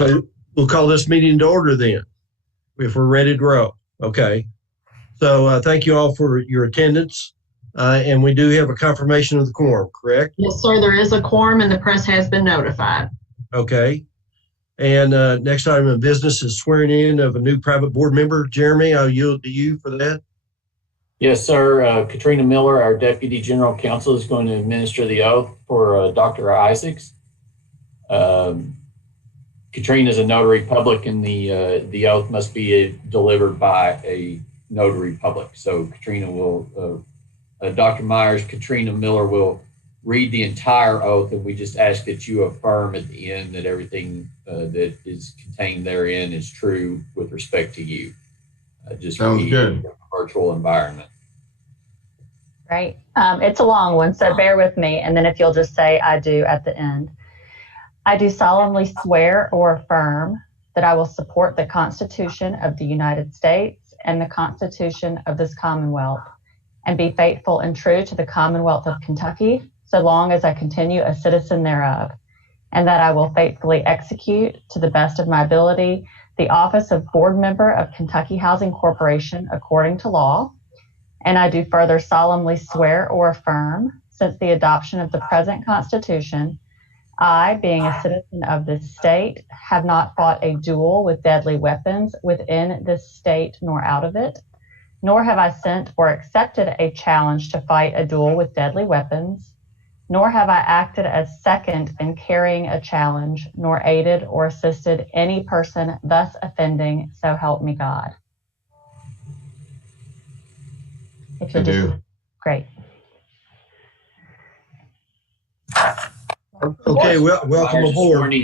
So we'll call this meeting to order then, if we're ready to roll. Okay. So thank you all for your attendance. And we do have a confirmation of the quorum, correct? Yes, sir. There is a quorum and the press has been notified. Okay. And next item of business is swearing in of a new private board member. Jeremy, I'll yield to you for that. Yes, sir. Katrina Miller, our Deputy General Counsel, is going to administer the oath for Dr. Isaacs. Katrina is a notary public, and the oath must be delivered by a notary public. So Katrina will, Dr. Myers, Katrina Miller will read the entire oath, and we just ask that you affirm at the end that everything that is contained therein is true with respect to you. Just sounds good. In a virtual environment. Right. It's a long one, so bear with me. And then if you'll just say I do at the end. I do solemnly swear or affirm that I will support the Constitution of the United States and the Constitution of this Commonwealth, and be faithful and true to the Commonwealth of Kentucky so long as I continue a citizen thereof, and that I will faithfully execute to the best of my ability the office of board member of Kentucky Housing Corporation according to law. And I do further solemnly swear or affirm, since the adoption of the present Constitution, I, being a citizen of this state, have not fought a duel with deadly weapons within this state nor out of it, nor have I sent or accepted a challenge to fight a duel with deadly weapons, nor have I acted as second in carrying a challenge, nor aided or assisted any person thus offending, so help me God. If you do. Great. Okay, well, welcome aboard.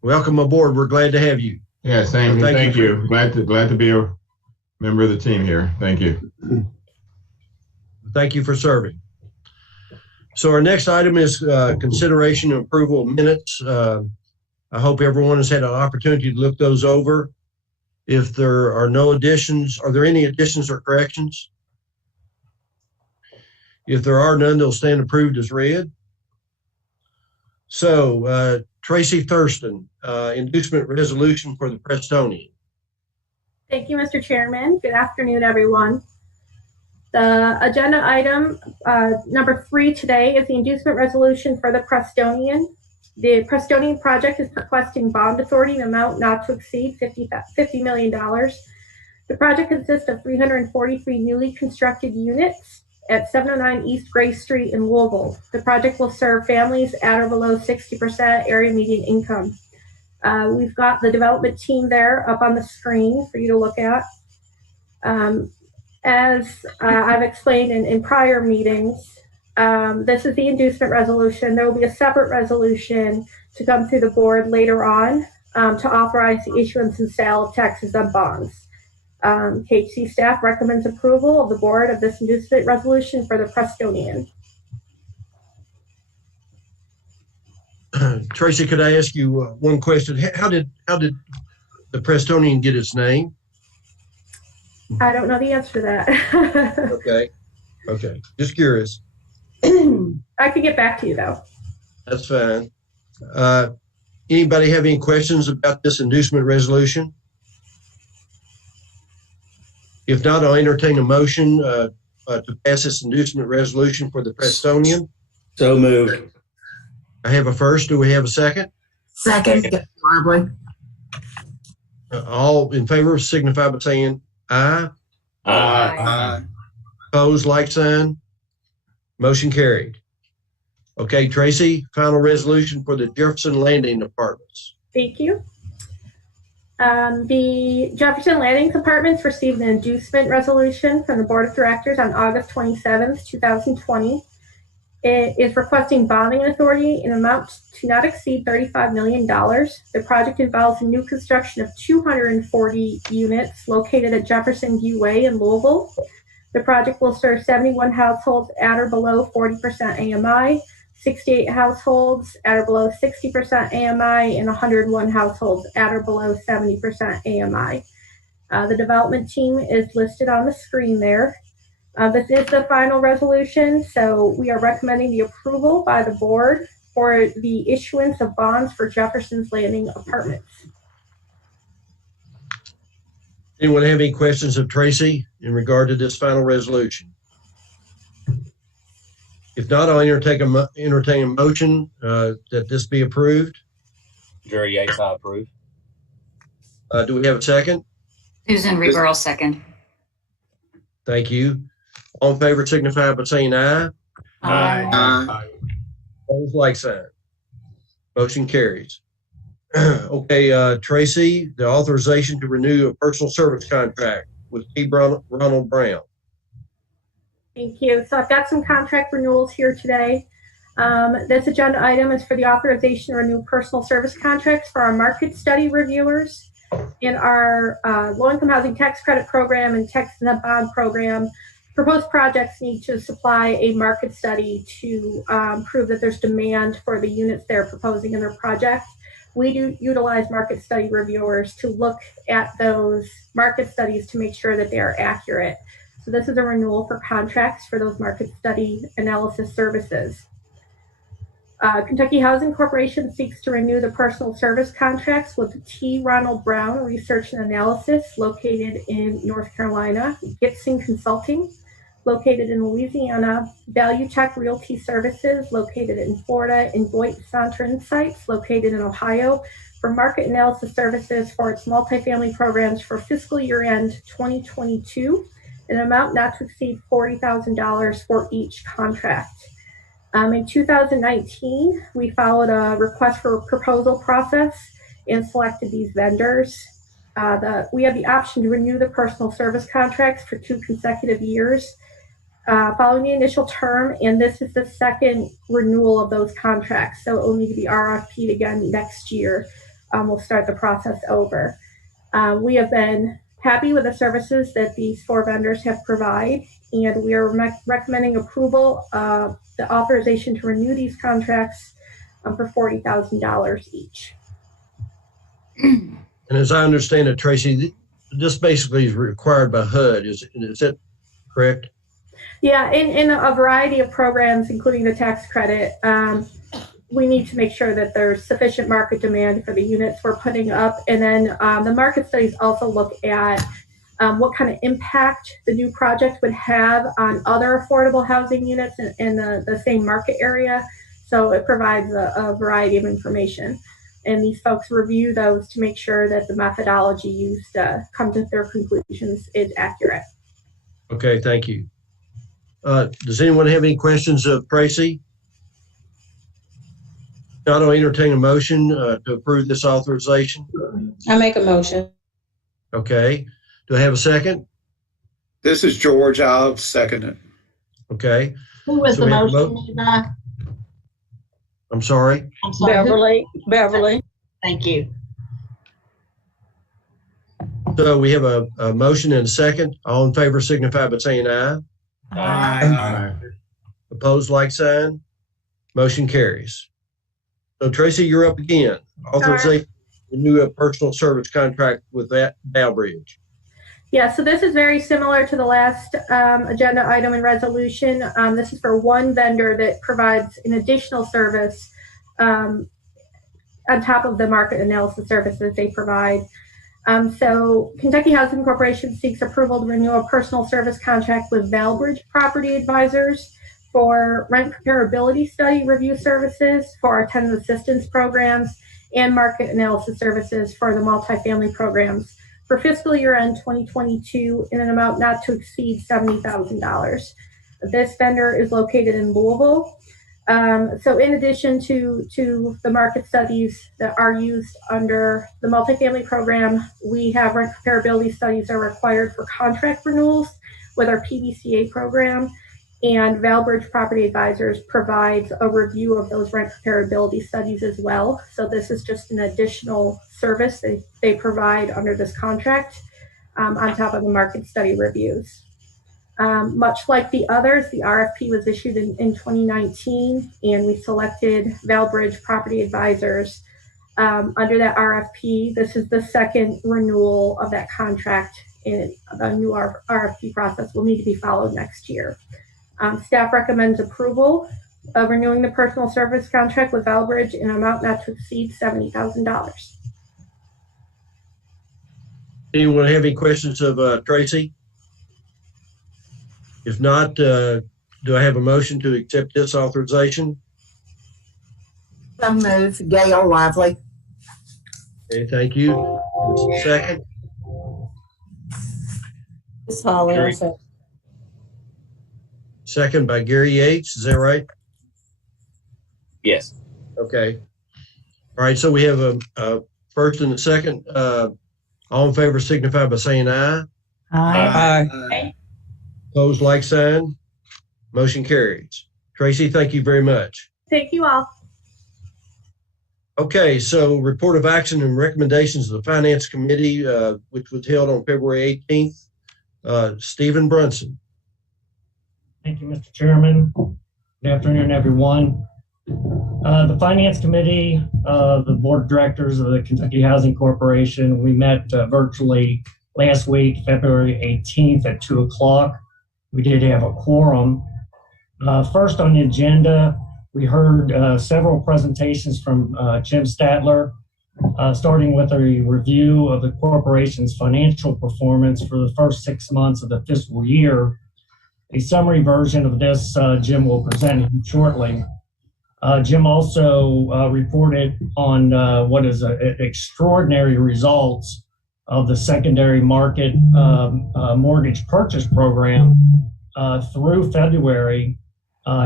Welcome aboard. We're glad to have you. Yeah, same. Thank you. Glad to be a member of the team here. Thank you. Thank you for serving. So our next item is consideration and approval of minutes. I hope everyone has had an opportunity to look those over. If there are no additions, are there any additions or corrections? If there are none, they'll stand approved as read. So Tracy Thurston, Inducement Resolution for the Prestonian. Thank you, Mr. Chairman. Good afternoon, everyone. The agenda item number 3 today is the Inducement Resolution for the Prestonian. The Prestonian project is requesting bond authority in amount not to exceed $50 million. The project consists of 343 newly constructed units at 709 East Gray Street in Louisville. The project will serve families at or below 60% area median income. We've got the development team there up on the screen for you to look at. As I've explained in prior meetings, this is the inducement resolution. There will be a separate resolution to come through the board later on to authorize the issuance and sale of tax-exempt bonds. KHC staff recommends approval of the board of this inducement resolution for the Prestonian. Tracy, could I ask you one question? How did the Prestonian get its name? I don't know the answer to that. Okay. Just curious. I could get back to you though. That's fine. Anybody have any questions about this inducement resolution? If not, I'll entertain a motion to pass this inducement resolution for the Prestonian. So moved. I have a first. Do we have a second? Second. All in favor signify by saying aye. Aye. Opposed, like sign. Motion carried. Okay, Tracy, final resolution for the Jefferson Landing Apartments. Thank you. The Jefferson Landing Apartments received an inducement resolution from the Board of Directors on August 27th, 2020. It is requesting bonding authority in amount to not exceed $35 million. The project involves a new construction of 240 units located at Jefferson View Way in Louisville. The project will serve 71 households at or below 40% AMI, 68 households at or below 60% AMI, and 101 households at or below 70% AMI. The development team is listed on the screen there. This is the final resolution, so we are recommending the approval by the board for the issuance of bonds for Jefferson's Landing Apartments. Anyone have any questions of Tracy in regard to this final resolution? If not, I'll entertain a motion that this be approved. Jerry Yates, I approve. Do we have a second? Susan Reberl, second. Thank you. All in favor signify by saying aye. Aye. Opposed, like sign. Motion carries. Okay, Tracy, the authorization to renew a personal service contract with T. Ronald Brown. Thank you. So I've got some contract renewals here today. This agenda item is for the authorization to renew personal service contracts for our market study reviewers in our low-income housing tax credit program and tax exempt bond program. Proposed projects need to supply a market study to prove that there's demand for the units they're proposing in their project. We do utilize market study reviewers to look at those market studies to make sure that they are accurate. So this is a renewal for contracts for those market study analysis services. Kentucky Housing Corporation seeks to renew the personal service contracts with T. Ronald Brown Research and Analysis, located in North Carolina, Gibson Consulting, located in Louisiana, Value Tech Realty Services, located in Florida, and Voight Center Insights, located in Ohio, for market analysis services for its multifamily programs for fiscal year end 2022, an amount not to exceed $40,000 for each contract. In 2019, we followed a request for a proposal process and selected these vendors. We have the option to renew the personal service contracts for 2 consecutive years following the initial term, and this is the second renewal of those contracts, so it will need to be RFP'd again next year. We'll start the process over. We have been happy with the services that these 4 vendors have provided, and we are recommending approval of the authorization to renew these contracts for $40,000 each. And as I understand it, Tracy, this basically is required by HUD. Is that correct? Yeah, in a variety of programs, including the tax credit, we need to make sure that there's sufficient market demand for the units we're putting up. And then the market studies also look at what kind of impact the new project would have on other affordable housing units in the same market area. So it provides a variety of information. And these folks review those to make sure that the methodology used to come to their conclusions is accurate. Okay, thank you. Does anyone have any questions of Tracy? Not, I'll entertain a motion to approve this authorization. I make a motion. Okay. Do I have a second? This is George. I'll second it. Okay. Who was So the we have a motion made by? I'm sorry. I'm sorry. who- Beverly. Thank you. So we have a motion and a second. All in favor signify by saying aye. Aye. Opposed, like sign. Motion carries. So Tracy, you're up again. Authorization to renew a personal service contract with that Bridge. Yeah, so this is very similar to the last agenda item and resolution. This is for one vendor that provides an additional service on top of the market analysis services they provide. So Kentucky Housing Corporation seeks approval to renew a personal service contract with Valbridge Property Advisors for rent comparability study review services for our tenant assistance programs and market analysis services for the multifamily programs for fiscal year end 2022 in an amount not to exceed $70,000. This vendor is located in Louisville. So in addition to the market studies that are used under the multifamily program, we have rent comparability studies that are required for contract renewals with our PBCA program, and Valbridge Property Advisors provides a review of those rent comparability studies as well. So this is just an additional service that they provide under this contract on top of the market study reviews. Much like the others, the RFP was issued in 2019, and we selected Valbridge Property Advisors under that RFP. This is the second renewal of that contract, and the new RFP process will need to be followed next year. Staff recommends approval of renewing the personal service contract with Valbridge in an amount not to exceed $70,000. Anyone have any questions of Tracy? If not, do I have a motion to accept this authorization? So move. Gail Lively. Okay, thank you. Second, Ms. Holly, Gary. also. second by Gary Yates. Is that right? Yes. Okay. All right, so we have a first and a second. All in favor signify by saying aye. Aye. Opposed, like sign. Motion carries. Tracy, thank you very much. Thank you all. Okay, so report of action and recommendations of the Finance Committee, which was held on February 18th. Stephen Brunson. Thank you, Mr. Chairman. Good afternoon, everyone. The Finance Committee, the Board of Directors of the Kentucky Housing Corporation, we met virtually last week, February 18th at 2 o'clock. We did have a quorum. First on the agenda, we heard several presentations from Jim Statler, starting with a review of the corporation's financial performance for the first 6 months of the fiscal year. A summary version of this Jim will present shortly. Jim also reported on what is extraordinary results of the secondary market mortgage purchase program through February.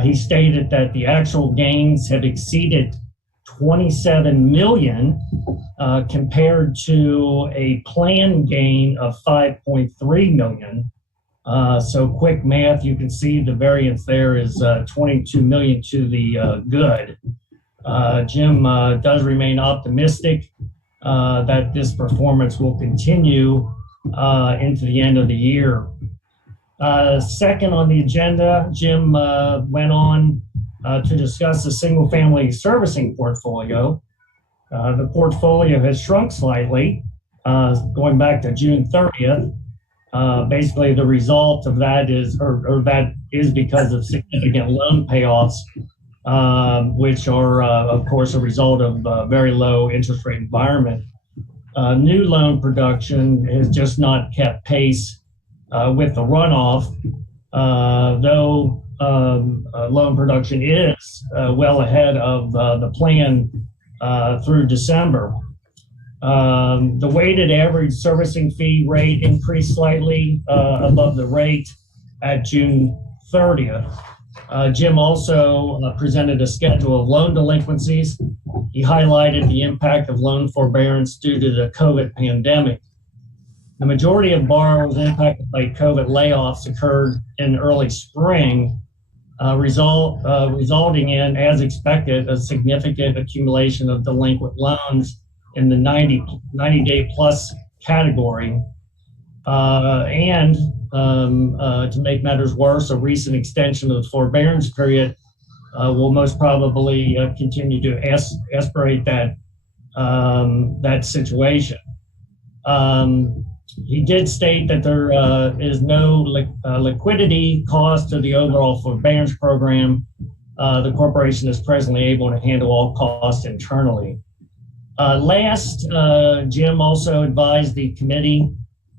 He stated that the actual gains had exceeded 27 million compared to a planned gain of 5.3 million. So quick math, you can see the variance there is 22 million to the good. Jim does remain optimistic that this performance will continue into the end of the year. Second on the agenda, Jim went on to discuss the single-family servicing portfolio. The portfolio has shrunk slightly, going back to June 30th. Basically, the result of that is, or that is because of significant loan payoffs, which are, of course, a result of a very low interest rate environment. New loan production has just not kept pace with the runoff, though loan production is well ahead of the plan through December. The weighted average servicing fee rate increased slightly above the rate at June 30th. Jim also presented a schedule of loan delinquencies. He highlighted the impact of loan forbearance due to the COVID pandemic. The majority of borrowers impacted by COVID layoffs occurred in early spring, resulting in, as expected, a significant accumulation of delinquent loans in the 90-day plus category. And to make matters worse, a recent extension of the forbearance period will most probably continue to aspirate that situation. He did state that there is no liquidity cost to the overall forbearance program. The corporation is presently able to handle all costs internally. Last, Jim also advised the committee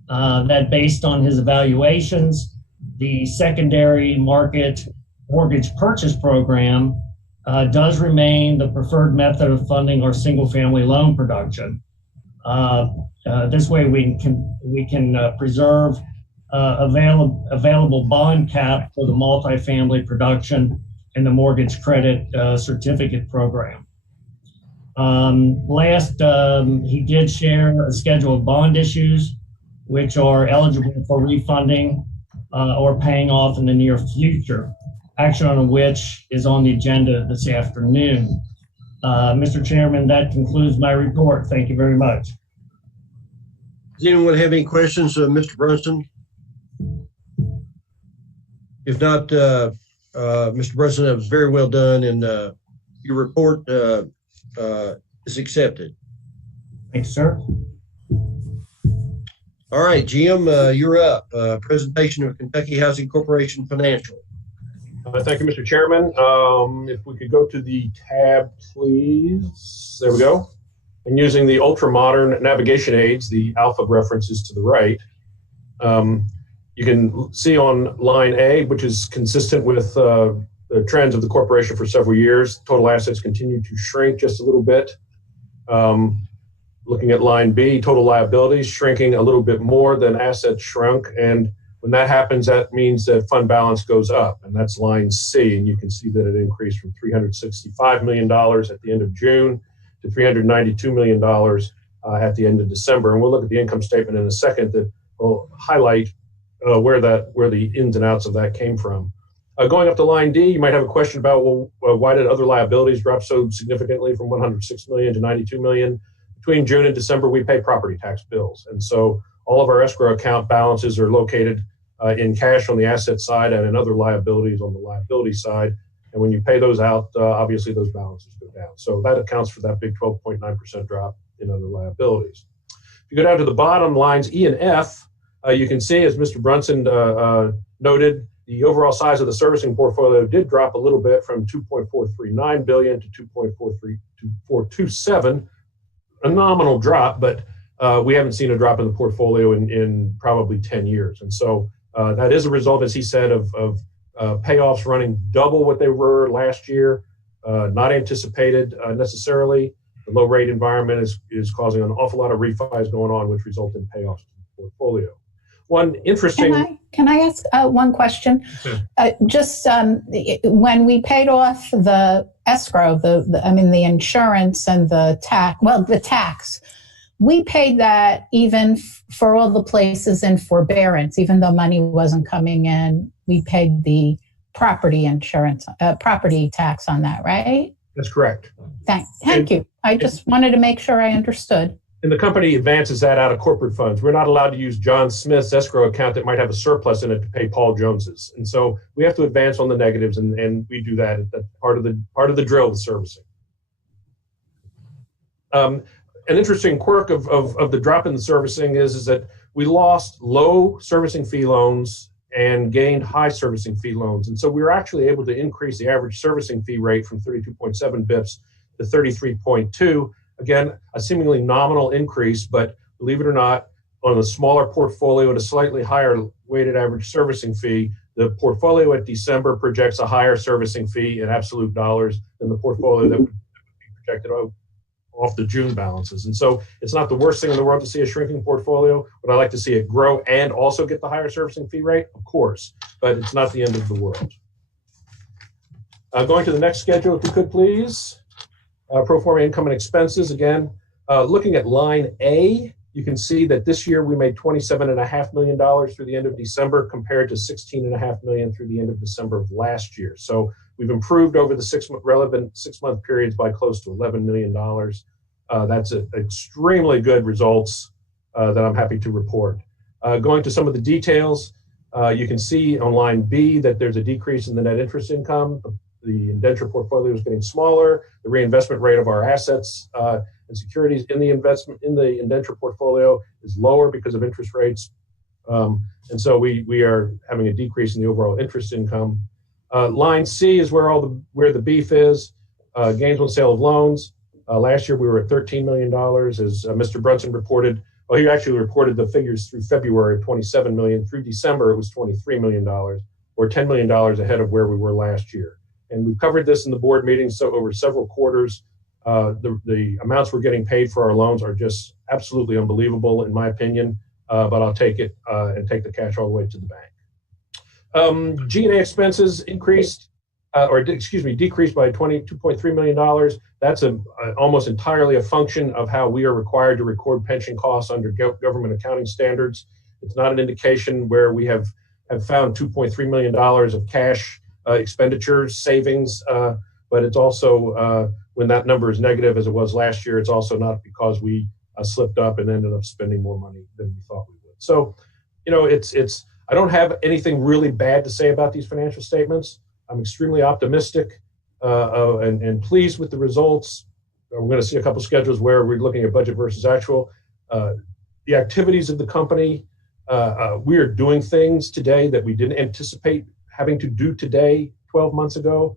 that based on his evaluations, the secondary market mortgage purchase program does remain the preferred method of funding our single-family loan production. This way we can preserve available bond cap for the multifamily production and the mortgage credit certificate program. Last, he did share a schedule of bond issues which are eligible for refunding or paying off in the near future, action on which is on the agenda this afternoon. Mr. Chairman, that concludes my report. Thank you very much. Does anyone have any questions of Mr. Brunson? If not, Mr. Brunson, that was very well done, and your report is accepted. Thanks, sir. All right, Jim, you're up. Presentation of Kentucky Housing Corporation Financial. Thank you, Mr. Chairman. If we could go to the tab, please. There we go. And using the ultra-modern navigation aids, the alpha references to the right, you can see on line A, which is consistent with the trends of the corporation for several years, total assets continue to shrink just a little bit. Looking at line B, total liabilities shrinking a little bit more than assets shrunk. And when that happens, that means that fund balance goes up, and that's line C. And you can see that it increased from $365 million at the end of June to $392 million at the end of December. And we'll look at the income statement in a second that will highlight where the ins and outs of that came from. Going up to line D, you might have a question about, well, why did other liabilities drop so significantly from 106 million to 92 million? Between June and December, we pay property tax bills. And so all of our escrow account balances are located in cash on the asset side and in other liabilities on the liability side. And when you pay those out, obviously those balances go down. So that accounts for that big 12.9% drop in other liabilities. If you go down to the bottom lines E and F, you can see, as Mr. Brunson noted, the overall size of the servicing portfolio did drop a little bit from 2.439 billion to 2.427, a nominal drop, but we haven't seen a drop in the portfolio in probably 10 years. And so that is a result, as he said, of payoffs running double what they were last year, not anticipated necessarily. The low rate environment is causing an awful lot of refis going on, which result in payoffs in the portfolio. One interesting. Can I ask one question? Sure. Just when we paid off the escrow, the insurance and the tax, we paid that even for all the places in forbearance, even though money wasn't coming in. We paid the property insurance, property tax on that, right? That's correct. Thank you. I just wanted to make sure I understood. And the company advances that out of corporate funds. We're not allowed to use John Smith's escrow account that might have a surplus in it to pay Paul Jones's. And so we have to advance on the negatives, and we do that. That's part of the drill of servicing. An interesting quirk of the drop in the servicing is that we lost low servicing fee loans and gained high servicing fee loans. And so we were actually able to increase the average servicing fee rate from 32.7 bips to 33.2. Again, a seemingly nominal increase, but believe it or not, on a smaller portfolio at a slightly higher weighted average servicing fee, the portfolio at December projects a higher servicing fee in absolute dollars than the portfolio that would be projected off the June balances. And so it's not the worst thing in the world to see a shrinking portfolio. Would I like to see it grow and also get the higher servicing fee rate? Of course, but it's not the end of the world. Going to the next schedule, if you could, please. Pro forma income and expenses. Again, looking at line A, you can see that this year we made $27.5 million through the end of December compared to $16.5 million through the end of December of last year. So we've improved over the relevant six-month periods by close to $11 million. That's extremely good results that I'm happy to report. Going to some of the details, you can see on line B that there's a decrease in the net interest income. The indenture portfolio is getting smaller. The reinvestment rate of our assets and securities in the indenture portfolio is lower because of interest rates. And so we are having a decrease in the overall interest income. Line C is where the beef is. Gains on sale of loans. Last year we were at $13 million, as Mr. Brunson reported. Well, he actually reported the figures through February of $27 million. Through December, it was $23 million, or $10 million ahead of where we were last year. And we've covered this in the board meetings so over several quarters. The amounts we're getting paid for our loans are just absolutely unbelievable, in my opinion. But I'll take it and take the cash all the way to the bank. G&A expenses decreased by $22.3 million. That's almost entirely a function of how we are required to record pension costs under government accounting standards. It's not an indication where we have found $2.3 million of cash expenditures, savings, but it's also when that number is negative as it was last year, it's also not because we slipped up and ended up spending more money than we thought we would. So, I don't have anything really bad to say about these financial statements. I'm extremely optimistic and pleased with the results. We're going to see a couple schedules where we're looking at budget versus actual. The activities of the company, we are doing things today that we didn't anticipate having to do today 12 months ago.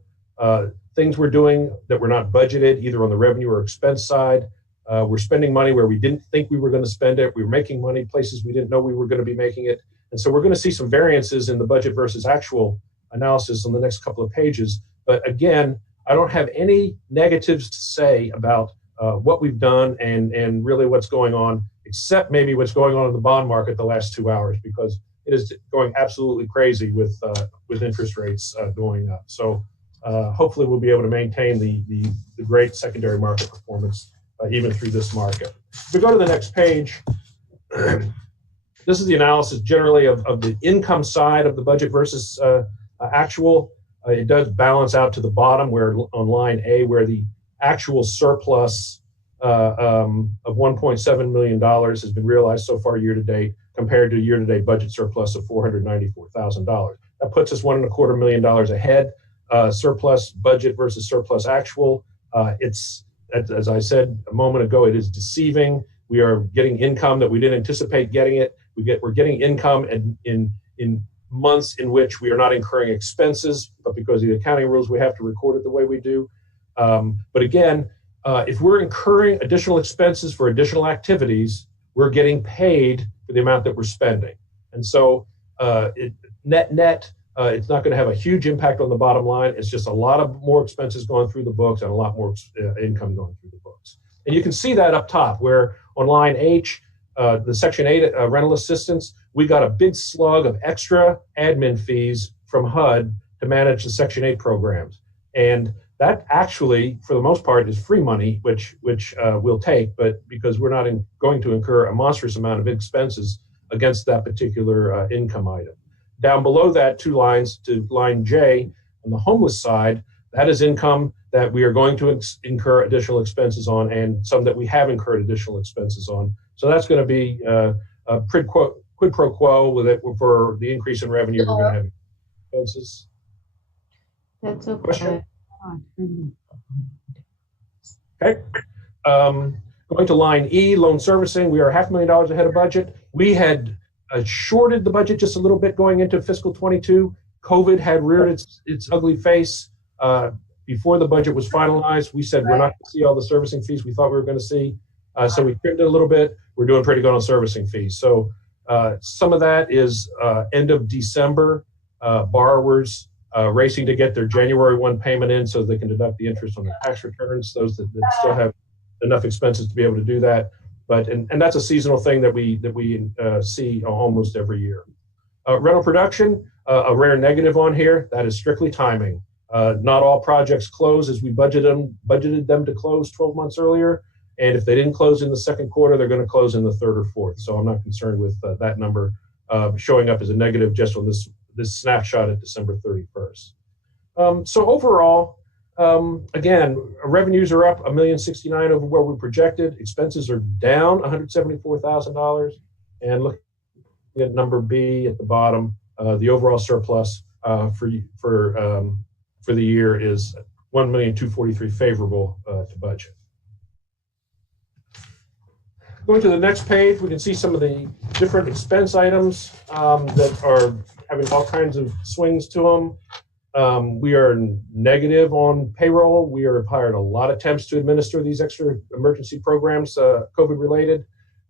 Things we're doing that were not budgeted, either on the revenue or expense side. We're spending money where we didn't think we were going to spend it. We were making money places we didn't know we were going to be making it. And so we're going to see some variances in the budget versus actual analysis on the next couple of pages. But again, I don't have any negatives to say about what we've done and really what's going on, except maybe what's going on in the bond market the last 2 hours, because it is going absolutely crazy with interest rates going up. So hopefully we'll be able to maintain the great secondary market performance even through this market. If we go to the next page, this is the analysis generally of the income side of the budget versus actual. It does balance out to the bottom where on line A, where the actual surplus of $1.7 million has been realized so far year to date, compared to year-to-date budget surplus of $494,000. That puts us $1.25 million ahead. Surplus budget versus surplus actual. It's, as I said a moment ago, it is deceiving. We are getting income that we didn't anticipate getting it. We're getting income in months in which we are not incurring expenses, but because of the accounting rules, we have to record it the way we do. But again, if we're incurring additional expenses for additional activities, we're getting paid for the amount that we're spending. And so net, it's not going to have a huge impact on the bottom line. It's just a lot of more expenses going through the books and a lot more income going through the books. And you can see that up top where on line H, the Section 8 rental assistance, we got a big slug of extra admin fees from HUD to manage the Section 8 programs. And that actually, for the most part, is free money, which we'll take, but because we're not going to incur a monstrous amount of expenses against that particular income item. Down below that, 2 lines to line J, on the homeless side, that is income that we are going to incur additional expenses on, and some that we have incurred additional expenses on. So that's going to be a quid pro quo with it for the increase in revenue. We're going to have expenses. That's okay. Question? Okay. Going to line E, loan servicing, we are $500,000 ahead of budget. We had shorted the budget just a little bit going into fiscal 22. COVID had reared its ugly face. Before the budget was finalized, we said we're not going to see all the servicing fees we thought we were going to see. So we trimmed it a little bit. We're doing pretty good on servicing fees. So some of that is end of December, borrowers racing to get their January 1 payment in so they can deduct the interest on their tax returns, those that still have enough expenses to be able to do that. But and that's a seasonal thing that we see almost every year. Rental production, a rare negative on here. That is strictly timing. Not all projects close as we budgeted them to close 12 months earlier. And if they didn't close in the second quarter, they're going to close in the third or fourth. So I'm not concerned with that number showing up as a negative just on this snapshot at December 31st. So overall, again, revenues are up $1,069,000 over where we projected. Expenses are down $174,000. And looking at number B at the bottom, the overall surplus for the year is $1,243,000 favorable to budget. Going to the next page, we can see some of the different expense items that are having all kinds of swings to them. We are negative on payroll. We have hired a lot of temps to administer these extra emergency programs, COVID related.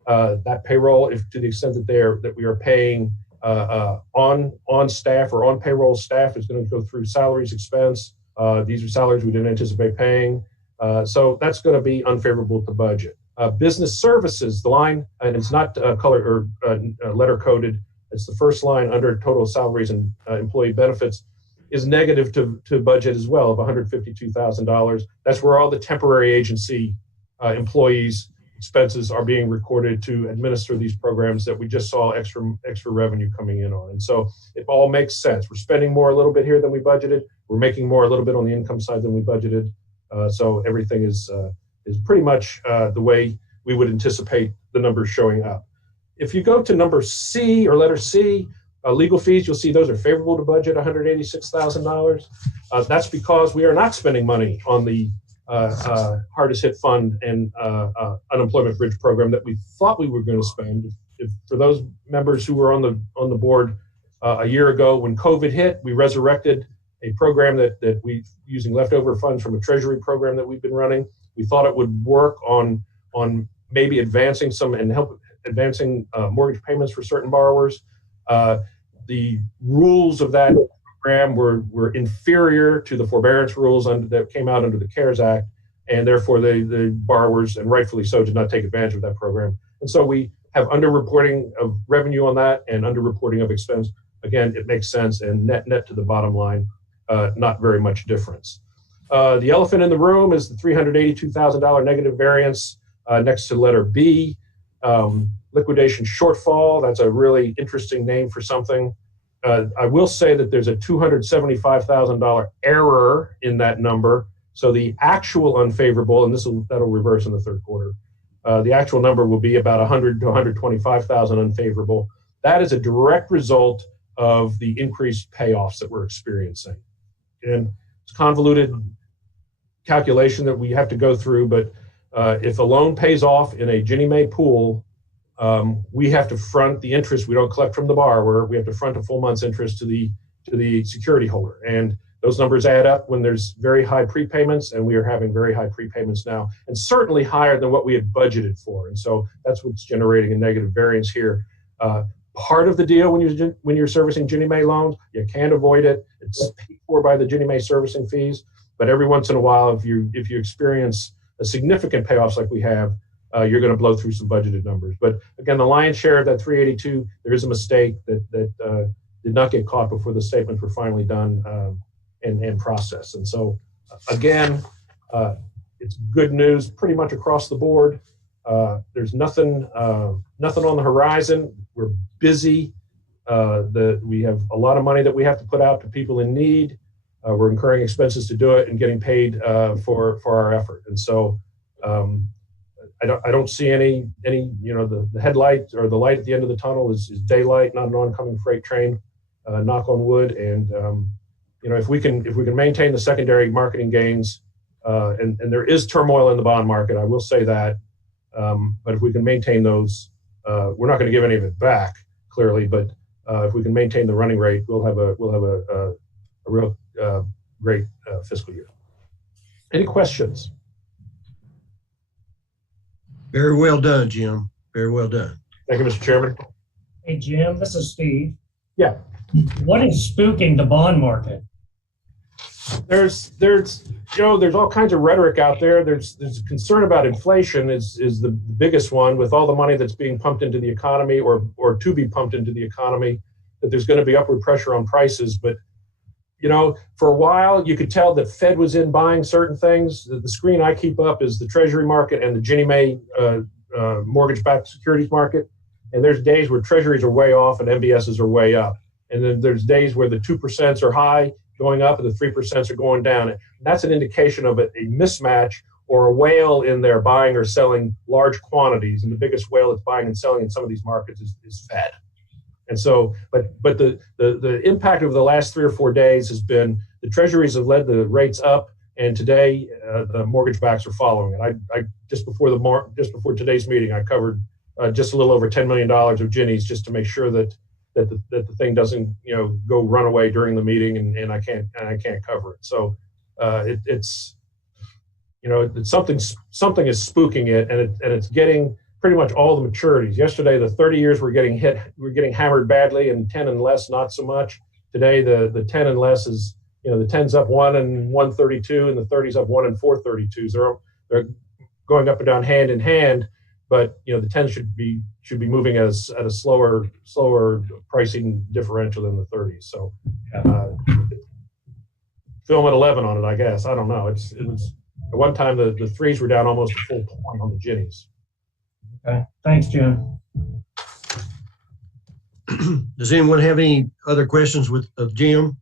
That payroll, if to the extent that we are paying on staff or on payroll staff, is going to go through salaries expense. These are salaries we didn't anticipate paying. So that's going to be unfavorable to budget. Business services, the line, and it's not color or letter coded, it's the first line under total salaries and employee benefits, is negative to budget as well of $152,000. That's where all the temporary agency employees' expenses are being recorded to administer these programs that we just saw extra revenue coming in on. And so it all makes sense. We're spending more a little bit here than we budgeted. We're making more a little bit on the income side than we budgeted. So everything is pretty much the way we would anticipate the numbers showing up. If you go to number C or letter C, legal fees, you'll see those are favorable to budget, $186,000. That's because we are not spending money on the hardest hit fund and unemployment bridge program that we thought we were going to spend. For those members who were on the board a year ago when COVID hit, we resurrected a program that we using leftover funds from a treasury program that we've been running. We thought it would work on maybe advancing advancing mortgage payments for certain borrowers. The rules of that program were inferior to the forbearance rules that came out under the CARES Act, and therefore the borrowers, and rightfully so, did not take advantage of that program. And so we have underreporting of revenue on that and underreporting of expense. Again, it makes sense, and net to the bottom line, not very much difference. The elephant in the room is the $382,000 negative variance next to letter B. Liquidation shortfall, that's a really interesting name for something. I will say that there's a $275,000 error in that number. So the actual unfavorable, and that'll reverse in the third quarter, the actual number will be about 100 to 125,000 unfavorable. That is a direct result of the increased payoffs that we're experiencing. And it's a convoluted calculation that we have to go through, but if a loan pays off in a Ginnie Mae pool, we have to front the interest. We don't collect from the borrower. We have to front a full month's interest to the security holder. And those numbers add up when there's very high prepayments, and we are having very high prepayments now, and certainly higher than what we had budgeted for. And so that's what's generating a negative variance here. Part of the deal when you're servicing Ginnie Mae loans, you can't avoid it. It's paid for by the Ginnie Mae servicing fees. But every once in a while, if you experience a significant payoffs like we have, you're going to blow through some budgeted numbers. But again, the lion's share of that 382, there is a mistake that did not get caught before the statements were finally done and processed. And so, again, it's good news pretty much across the board. There's nothing on the horizon. We're busy. We have a lot of money that we have to put out to people in need. We're incurring expenses to do it and getting paid for our effort. And so I don't see any the headlight or the light at the end of the tunnel is daylight, not an oncoming freight train. Knock on wood. And if we can maintain the secondary marketing gains, and there is turmoil in the bond market, I will say that. But if we can maintain those, we're not going to give any of it back, clearly. But if we can maintain the running rate, we'll have a real great fiscal year. Any questions? Very well done, Jim. Very well done. Thank you, Mr. Chairman. Hey, Jim, this is Steve. Yeah. What is spooking the bond market? There's all kinds of rhetoric out there. There's concern about inflation is the biggest one, with all the money that's being pumped into the economy or to be pumped into the economy, that there's going to be upward pressure on prices. But for a while, you could tell that Fed was in buying certain things. The screen I keep up is the Treasury market and the Ginnie Mae mortgage-backed securities market. And there's days where Treasuries are way off and MBSs are way up. And then there's days where the 2% are high, going up, and the 3% are going down. And that's an indication of a mismatch or a whale in there buying or selling large quantities. And the biggest whale that's buying and selling in some of these markets is Fed. And so, but the impact of the last 3 or 4 days has been the Treasuries have led the rates up, and today the mortgage backs are following it. I just before today's meeting, I covered just a little over $10 million of Ginnies just to make sure that the thing doesn't go run away during the meeting, and I can't cover it. So it's something is spooking it, and it's getting pretty much all the maturities. Yesterday, the 30 years were getting hit, we're getting hammered badly, and 10 and less not so much. Today, the 10 and less is, the 10's up 1 and 132, and the 30's up 1 and 432s. They're going up and down hand in hand, but the 10 should be moving at a slower pricing differential than the 30s. So film at 11 on it, I guess. I don't know. It was at one time the 3s were down almost a full point on the Ginnies. Okay, thanks, Jim. Does anyone have any other questions of Jim?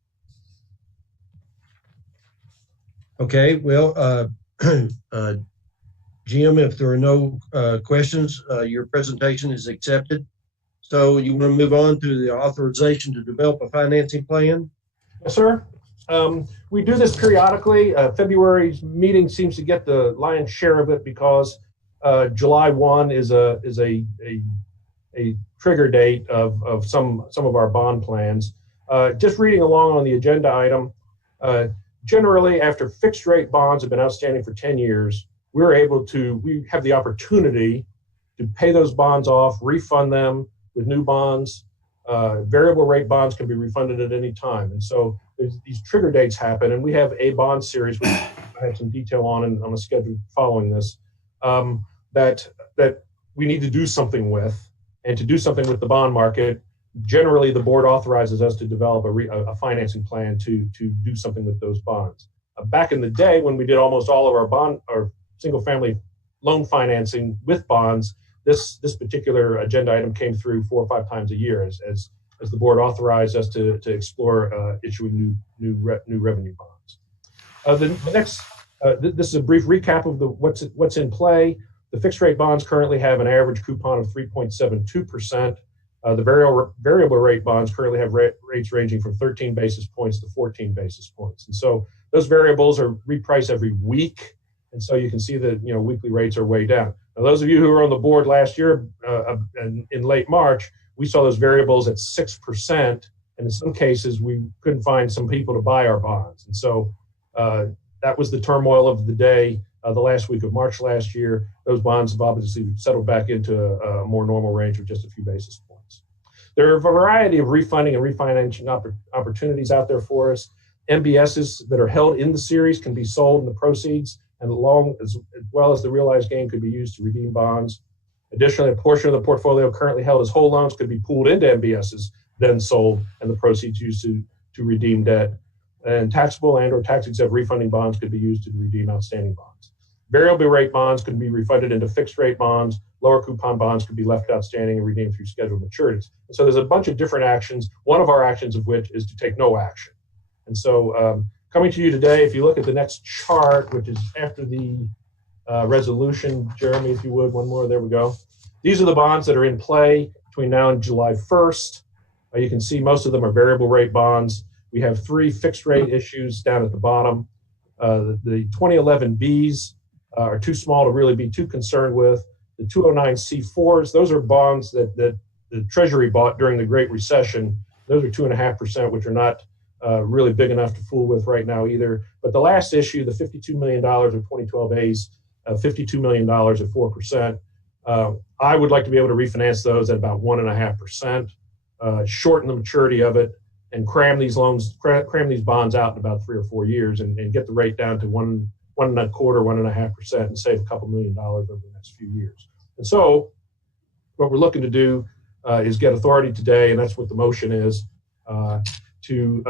Okay, well, Jim, if there are no questions, your presentation is accepted. So you want to move on to the authorization to develop a financing plan? Yes, sir. We do this periodically. February's meeting seems to get the lion's share of it because July 1 is a trigger date of some of our bond plans. Just reading along on the agenda item, Generally, after fixed rate bonds have been outstanding for 10 years, we have the opportunity to pay those bonds off, refund them with new bonds. Variable rate bonds can be refunded at any time. And so these trigger dates happen, and we have a bond series, which I have some detail on and on a schedule following this, that we need to do something with. And to do something with the bond market, generally the board authorizes us to develop a financing plan to do something with those bonds. Back in the day, when we did almost all of our single family loan financing with bonds, this particular agenda item came through 4 or 5 times a year as the board authorized us to explore issuing new revenue bonds. This is a brief recap of what's in play. The fixed rate bonds currently have an average coupon of 3.72%. The variable rate bonds currently have rates ranging from 13 basis points to 14 basis points. And so those variables are repriced every week. And so you can see that, weekly rates are way down. Now, those of you who were on the board last year in late March, we saw those variables at 6%. And in some cases, we couldn't find some people to buy our bonds. And so that was the turmoil of the day. The last week of March last year, those bonds have obviously settled back into a more normal range of just a few basis points. There are a variety of refunding and refinancing opportunities out there for us. MBSs that are held in the series can be sold in the proceeds, and as well as the realized gain could be used to redeem bonds. Additionally, a portion of the portfolio currently held as whole loans could be pooled into MBSs, then sold, and the proceeds used to redeem debt. And taxable and or tax-exempt refunding bonds could be used to redeem outstanding bonds. Variable rate bonds could be refunded into fixed rate bonds. Lower coupon bonds could be left outstanding and redeemed through scheduled maturities. And so there's a bunch of different actions, one of our actions of which is to take no action. And so coming to you today, if you look at the next chart, which is after the resolution, Jeremy, if you would, one more, there we go. These are the bonds that are in play between now and July 1st. You can see most of them are variable rate bonds. We have 3 fixed rate issues down at the bottom. The 2011 Bs are too small to really be too concerned with. The 209 C4s, those are bonds that the Treasury bought during the Great Recession. Those are 2.5%, which are not really big enough to fool with right now either. But the last issue, the $52 million of 2012 As, $52 million at 4%, I would like to be able to refinance those at about 1.5%, shorten the maturity of it, and cram these bonds out in about 3 or 4 years and get the rate down to 1.25%, 1.5%, and save a couple $1 million over the next few years. And so what we're looking to do is get authority today, and that's what the motion is, to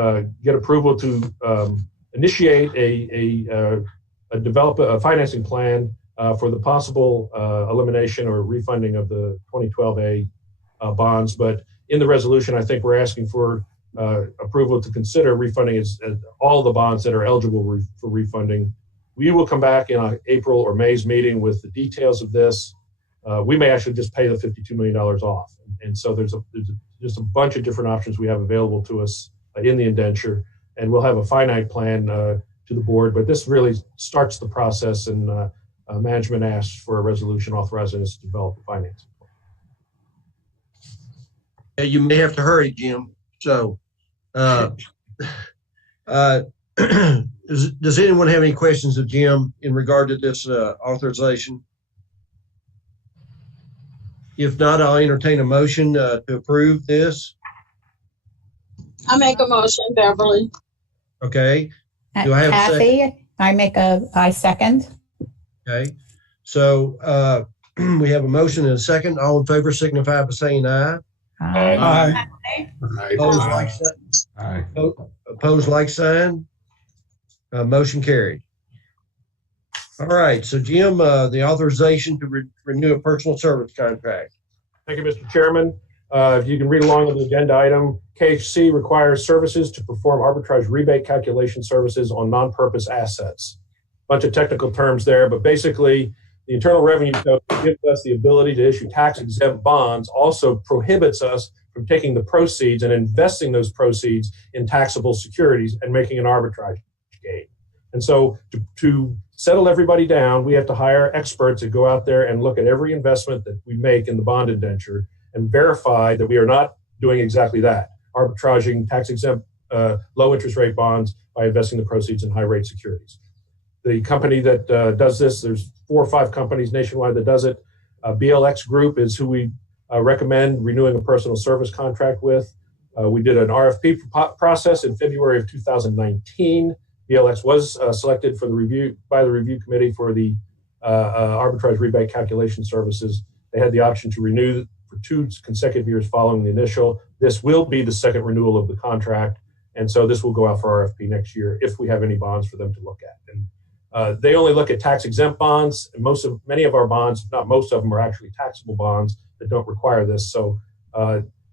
get approval to initiate develop a financing plan for the possible elimination or refunding of the 2012A bonds. But in the resolution, I think we're asking for approval to consider refunding all the bonds that are eligible for refunding. We will come back in April or May's meeting with the details of this. We may actually just pay the $52 million off. And so there's just a bunch of different options we have available to us in the indenture, and we'll have a finite plan to the board. But this really starts the process, and management asks for a resolution authorizing us to develop the financing plan. You may have to hurry, Jim. So, does anyone have any questions of Jim in regard to this authorization? If not, I'll entertain a motion to approve this. I make a motion, Beverly. Okay. Do I have Kathy, a second? I second. Okay. So we have a motion and a second. All in favor signify by saying aye. Aye. Opposed, like sign. Opposed, like sign. Motion carried. All right. So, Jim, the authorization to renew a personal service contract. Thank you, Mr. Chairman. If you can read along with the agenda item, KHC requires services to perform arbitrage rebate calculation services on non-purpose assets. Bunch of technical terms there, but basically the Internal Revenue Code gives us the ability to issue tax-exempt bonds, also prohibits us from taking the proceeds and investing those proceeds in taxable securities and making an arbitrage gain. And so to settle everybody down, we have to hire experts that go out there and look at every investment that we make in the bond indenture and verify that we are not doing exactly that, arbitraging tax-exempt low interest rate bonds by investing the proceeds in high rate securities. The company that does this, there's 4 or 5 companies nationwide that does it. BLX Group is who we recommend renewing a personal service contract with. We did an RFP process in February of 2019. BLX was selected for the review committee for the arbitrage rebate calculation services. They had the option to renew for 2 consecutive years following the initial. This will be the second renewal of the contract, and so this will go out for RFP next year if we have any bonds for them to look at. And they only look at tax-exempt bonds, and many of our bonds, not most of them, are actually taxable bonds that don't require this. So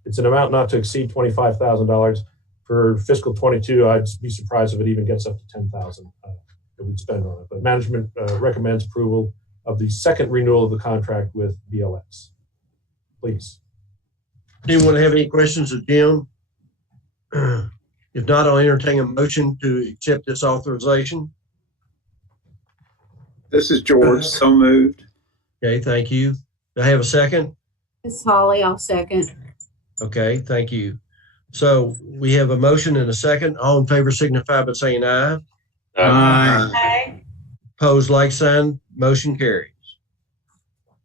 it's an amount not to exceed $25,000 for fiscal 22. I'd be surprised if it even gets up to $10,000 that we'd spend on it. But management recommends approval of the second renewal of the contract with BLX. Please. Anyone have any questions of Jim? If not, I'll entertain a motion to accept this authorization. This is George. So moved. Okay, thank you. Do I have a second? Miss Holly, I'll second. Okay, thank you. So we have a motion and a second. All in favor signify by saying aye. Aye. Opposed, like sign. Motion carries.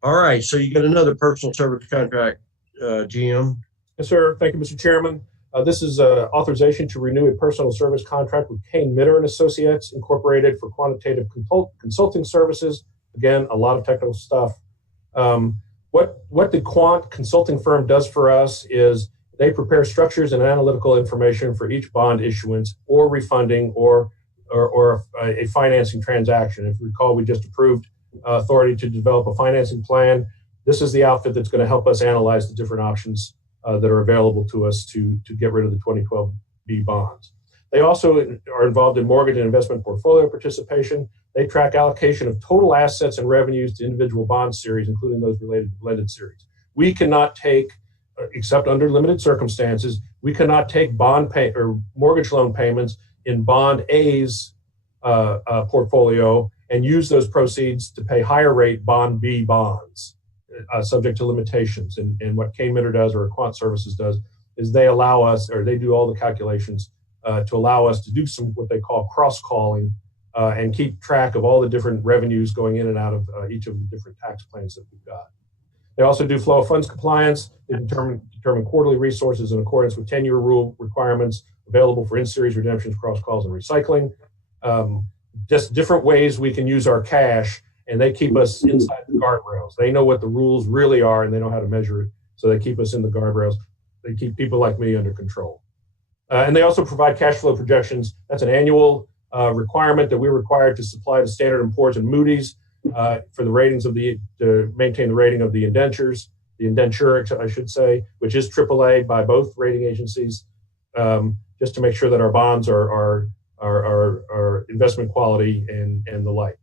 All right, so you got another personal service contract, Jim. Yes, sir. Thank you, Mr. Chairman. This is authorization to renew a personal service contract with Kane Mitter and Associates Incorporated for quantitative consulting services. Again, a lot of technical stuff. What the quant consulting firm does for us is they prepare structures and analytical information for each bond issuance or refunding or a financing transaction. If you recall, we just approved authority to develop a financing plan. This is the outfit that's going to help us analyze the different options that are available to us to get rid of the 2012B bonds. They also are involved in mortgage and investment portfolio participation. They track allocation of total assets and revenues to individual bond series, including those related to blended series. We cannot take, except under limited circumstances, we cannot take bond pay or mortgage loan payments in bond A's portfolio and use those proceeds to pay higher rate bond B bonds. Subject to limitations. And what Kane Mitter does, or Quant Services does, is they allow us, or they do all the calculations to allow us to do some what they call cross-calling and keep track of all the different revenues going in and out of each of the different tax plans that we've got. They also do flow of funds compliance. They determine quarterly resources in accordance with 10-year rule requirements available for in-series redemptions, cross-calls, and recycling. Just different ways we can use our cash, and they keep us inside the guardrails. They know what the rules really are, and they know how to measure it, so they keep us in the guardrails. They keep people like me under control. And they also provide cash flow projections. That's an annual requirement that we're required to supply to Standard & Poor's and Moody's for the ratings of to maintain the rating of the indentures, the indenture, I should say, which is AAA by both rating agencies, just to make sure that our bonds are investment quality and the like.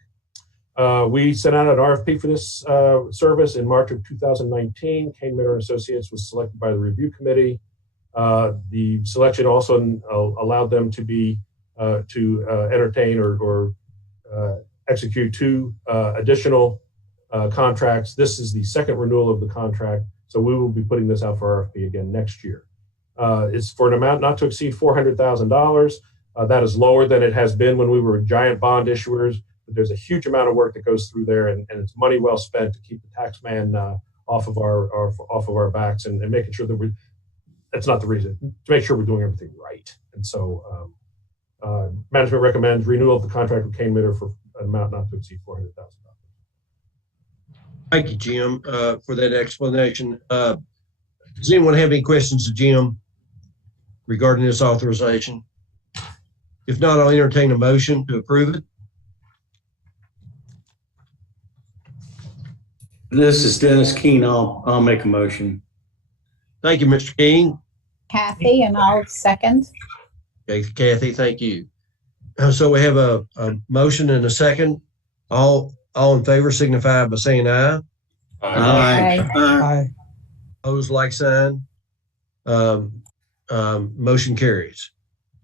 We sent out an RFP for this service in March of 2019. Kane Mitter & Associates was selected by the review committee. The selection also allowed them to be to entertain or execute 2 additional contracts. This is the second renewal of the contract, so we will be putting this out for RFP again next year. It's for an amount not to exceed $400,000. That is lower than it has been when we were giant bond issuers. But there's a huge amount of work that goes through there, and it's money well spent to keep the tax man off of our backs and making sure that that's not the reason, to make sure we're doing everything right. And so management recommends renewal of the contract with Kane Mitter for an amount not to exceed $400,000. Thank you, Jim, for that explanation. Does anyone have any questions of Jim regarding this authorization? If not, I'll entertain a motion to approve it. This is Dennis Keene. I'll make a motion. Thank you, Mr. King. Kathy, and I'll second. Okay, Kathy, thank you. So we have a motion and a second. All in favor signify by saying aye. Aye. Aye. Opposed, like sign. Motion carries.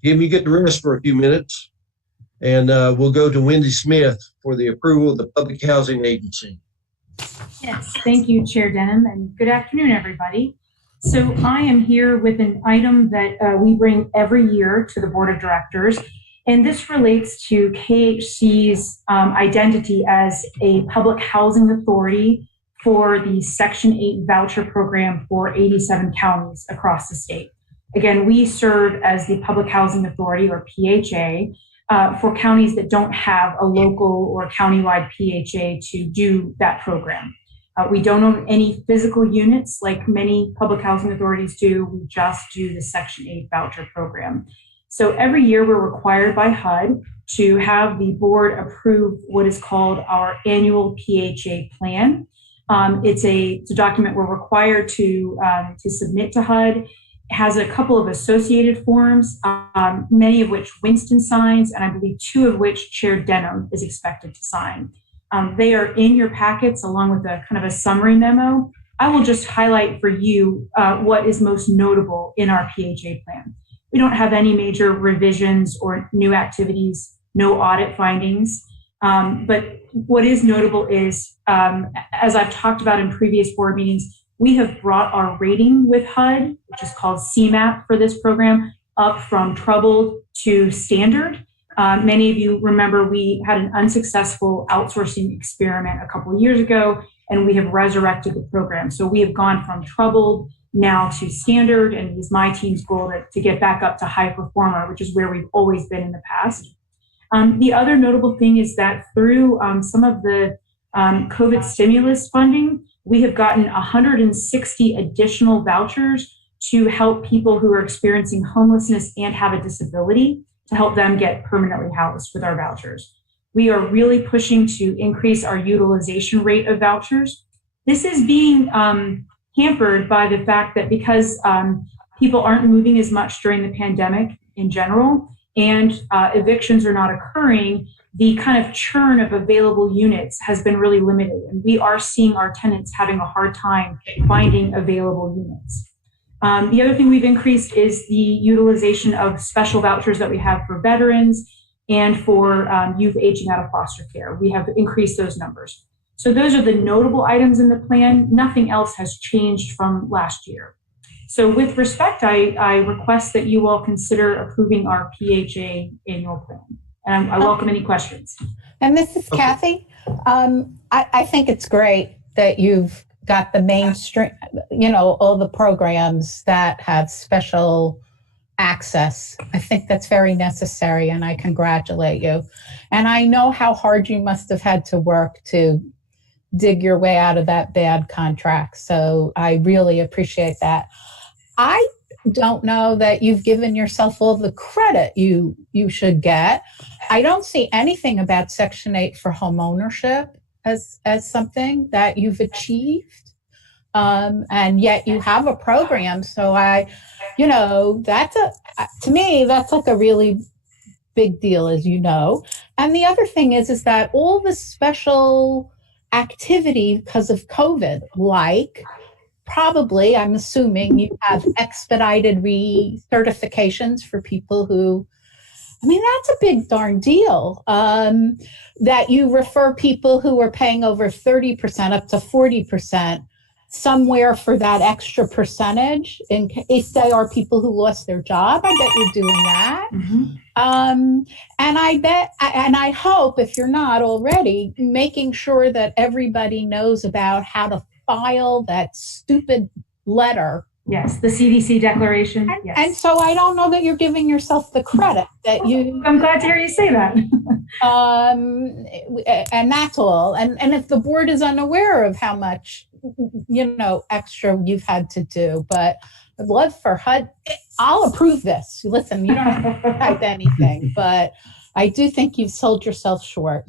Jim, you get the rest for a few minutes, and we'll go to Wendy Smith for the approval of the Public Housing Agency. Yes, thank you, Chair Denham, and good afternoon, everybody. So I am here with an item that we bring every year to the Board of Directors, and this relates to KHC's identity as a public housing authority for the Section 8 voucher program for 87 counties across the state. Again, we serve as the Public Housing Authority, or PHA, for counties that don't have a local or countywide PHA to do that program. We don't own any physical units like many public housing authorities do. We just do the Section 8 voucher program. So every year we're required by HUD to have the board approve what is called our annual PHA plan. It's a document we're required to submit to HUD. It has a couple of associated forms, many of which Winston signs, and I believe 2 of which Chair Denham is expected to sign. They are in your packets along with a kind of a summary memo. I will just highlight for you what is most notable in our PHA plan. We don't have any major revisions or new activities, no audit findings. But what is notable is, as I've talked about in previous board meetings, we have brought our rating with HUD, which is called CMAP for this program, up from troubled to standard. Many of you remember we had an unsuccessful outsourcing experiment a couple of years ago, and we have resurrected the program. So we have gone from troubled now to standard, and it is my team's goal to get back up to high performer, which is where we've always been in the past. The other notable thing is that through some of the COVID stimulus funding, we have gotten 160 additional vouchers to help people who are experiencing homelessness and have a disability, to help them get permanently housed with our vouchers. We are really pushing to increase our utilization rate of vouchers. This is being hampered by the fact that because people aren't moving as much during the pandemic in general, and evictions are not occurring, the kind of churn of available units has been really limited. And we are seeing our tenants having a hard time finding available units. The other thing we've increased is the utilization of special vouchers that we have for veterans and for youth aging out of foster care. We have increased those numbers. So those are the notable items in the plan. Nothing else has changed from last year. So with respect, I request that you all consider approving our PHA annual plan. And I welcome any questions. And this is Kathy. I think it's great that you've got the mainstream, all the programs that have special access. I think that's very necessary, and I congratulate you. And I know how hard you must have had to work to dig your way out of that bad contract. So I really appreciate that. I don't know that you've given yourself all the credit you should get. I don't see anything about Section 8 for home ownership as something that you've achieved. And yet you have a program. So to me, that's like a really big deal, as you know. And the other thing is that all the special activity because of COVID, like probably, I'm assuming you have expedited recertifications for people who, that's a big darn deal, that you refer people who are paying over 30% up to 40% somewhere for that extra percentage in case they are people who lost their job. I bet you're doing that. Mm-hmm. And I hope, if you're not already, making sure that everybody knows about how to file that stupid letter. Yes, the CDC declaration. Yes. And so I don't know that you're giving yourself the credit that you... I'm glad to hear you say that. And that's all. And if the board is unaware of how much, extra you've had to do, but I'd love for HUD, I'll approve this. Listen, you don't have to type anything, but I do think you've sold yourself short.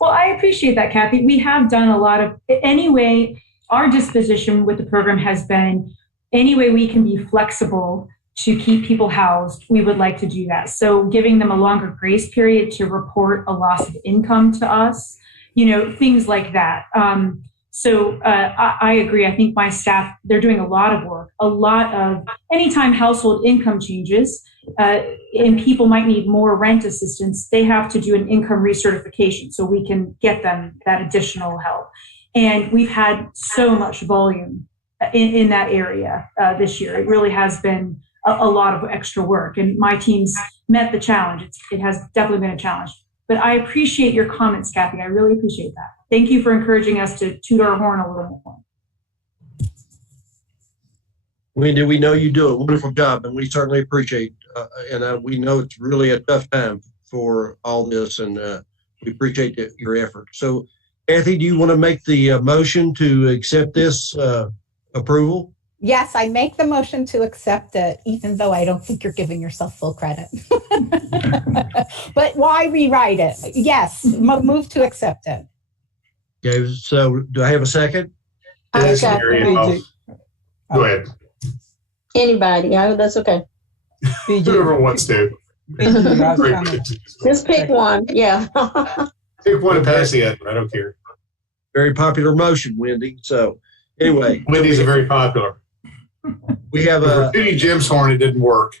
Well, I appreciate that, Kathy. We have done a lot of, anyway, our disposition with the program has been, any way we can be flexible to keep people housed, we would like to do that. So giving them a longer grace period to report a loss of income to us, things like that. I agree. I think my staff, they're doing a lot of work, anytime household income changes and people might need more rent assistance, they have to do an income recertification so we can get them that additional help. And we've had so much volume in that area this year. It really has been a lot of extra work, and my team's met the challenge. It has definitely been a challenge. But I appreciate your comments, Kathy. I really appreciate that. Thank you for encouraging us to toot our horn a little more. Wendy, we know you do a wonderful job, and we certainly appreciate, we know it's really a tough time for all this, and we appreciate your effort. So, Kathy, do you want to make the motion to accept this approval? Yes, I make the motion to accept it, even though I don't think you're giving yourself full credit. But why rewrite it? Yes, move to accept it. Okay, so do I have a second? I got Go ahead. anybody. That's okay. Whoever wants to. Just pick one. Yeah. Pick one and pass the other. I don't care. Very popular motion, Wendy. So anyway. Wendy's a very popular. We have a Jim's horn, it didn't work.